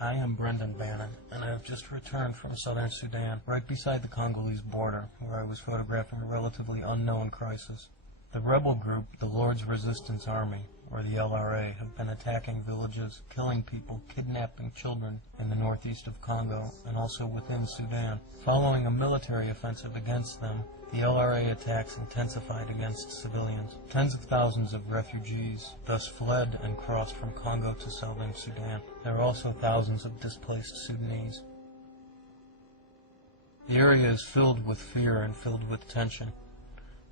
I am Brendan Bannon, and I have just returned from southern Sudan, right beside the Congolese border, where I was photographing a relatively unknown crisis. The rebel group, the Lord's Resistance Army, or the LRA, have been attacking villages, killing people, kidnapping children in the northeast of Congo, and also within Sudan. Following a military offensive against them, the LRA attacks intensified against civilians. Tens of thousands of refugees thus fled and crossed from Congo to southern Sudan. There are also thousands of displaced Sudanese. The area is filled with fear and filled with tension.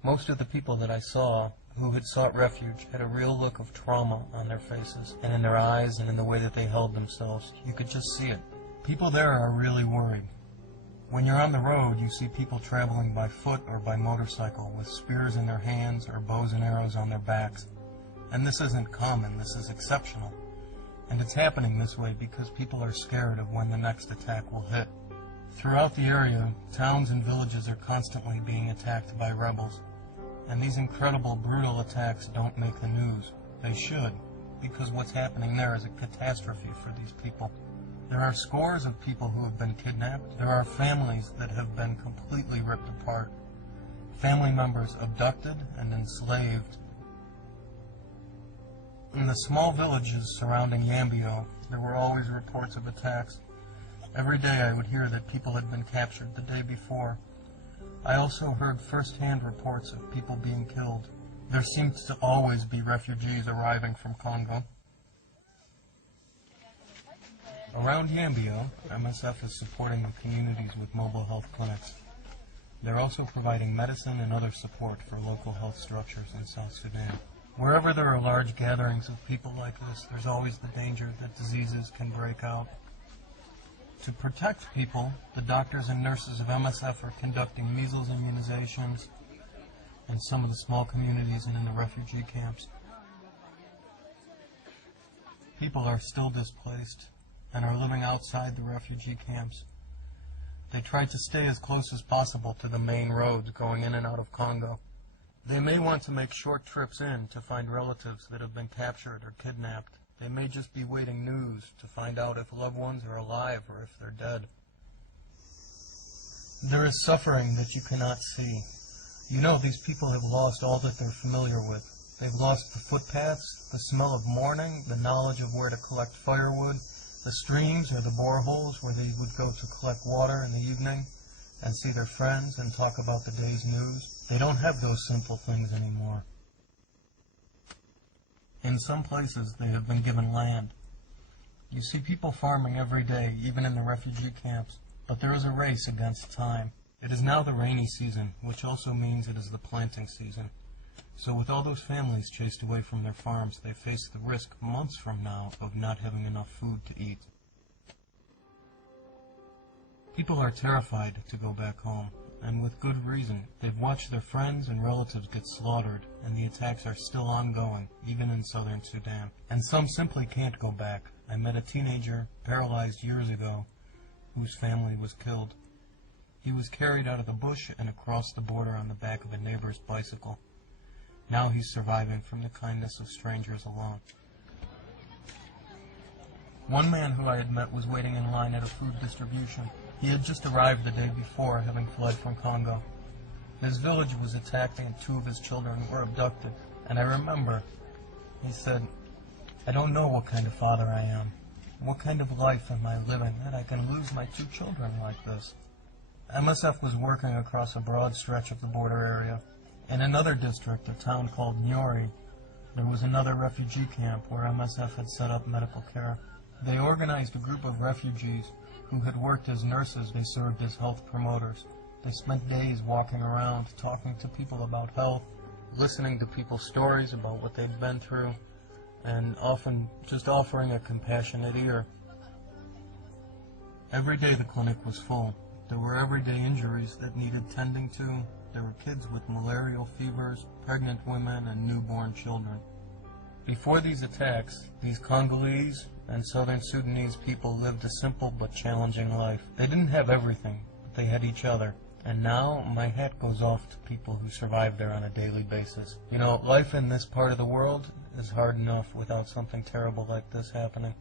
Most of the people that I saw who had sought refuge had a real look of trauma on their faces, and in their eyes and in the way that they held themselves. You could just see it. People there are really worried. When you're on the road, you see people traveling by foot or by motorcycle with spears in their hands or bows and arrows on their backs. And this isn't common, this is exceptional. And it's happening this way because people are scared of when the next attack will hit. Throughout the area, towns and villages are constantly being attacked by rebels. And these incredible, brutal attacks don't make the news. They should, because what's happening there is a catastrophe for these people. There are scores of people who have been kidnapped. There are families that have been completely ripped apart. Family members abducted and enslaved. In the small villages surrounding Yambio, there were always reports of attacks. Every day I would hear that people had been captured the day before. I also heard first-hand reports of people being killed. There seems to always be refugees arriving from Congo. Around Yambio, MSF is supporting the communities with mobile health clinics. They're also providing medicine and other support for local health structures in South Sudan. Wherever there are large gatherings of people like this, there's always the danger that diseases can break out. To protect people, the doctors and nurses of MSF are conducting measles immunizations in some of the small communities and in the refugee camps. People are still displaced and are living outside the refugee camps. They try to stay as close as possible to the main roads going in and out of Congo. They may want to make short trips in to find relatives that have been captured or kidnapped. They may just be waiting news to find out if loved ones are alive or if they're dead. There is suffering that you cannot see. You know, these people have lost all that they're familiar with. They've lost the footpaths, the smell of morning, the knowledge of where to collect firewood, the streams or the boreholes where they would go to collect water in the evening and see their friends and talk about the day's news. They don't have those simple things anymore. In some places, they have been given land. You see people farming every day, even in the refugee camps, but there is a race against time. It is now the rainy season, which also means it is the planting season. So with all those families chased away from their farms, they face the risk months from now of not having enough food to eat. People are terrified to go back home, and with good reason. They've watched their friends and relatives get slaughtered, and the attacks are still ongoing, even in southern Sudan. And some simply can't go back. I met a teenager, paralyzed years ago, whose family was killed. He was carried out of the bush and across the border on the back of a neighbor's bicycle. Now he's surviving from the kindness of strangers alone. One man who I had met was waiting in line at a food distribution. He had just arrived the day before, having fled from Congo. His village was attacked and 2 of his children were abducted. And I remember, he said, "I don't know what kind of father I am. What kind of life am I living that I can lose my 2 children like this?" MSF was working across a broad stretch of the border area. In another district, a town called Nyori, there was another refugee camp where MSF had set up medical care. They organized a group of refugees who had worked as nurses. They served as health promoters. They spent days walking around, talking to people about health, listening to people's stories about what they've been through, and often just offering a compassionate ear. Every day the clinic was full. There were everyday injuries that needed tending to. There were kids with malarial fevers, pregnant women, and newborn children. Before these attacks, these Congolese and southern Sudanese people lived a simple but challenging life. They didn't have everything, but they had each other. And now, my hat goes off to people who survive there on a daily basis. You know, life in this part of the world is hard enough without something terrible like this happening.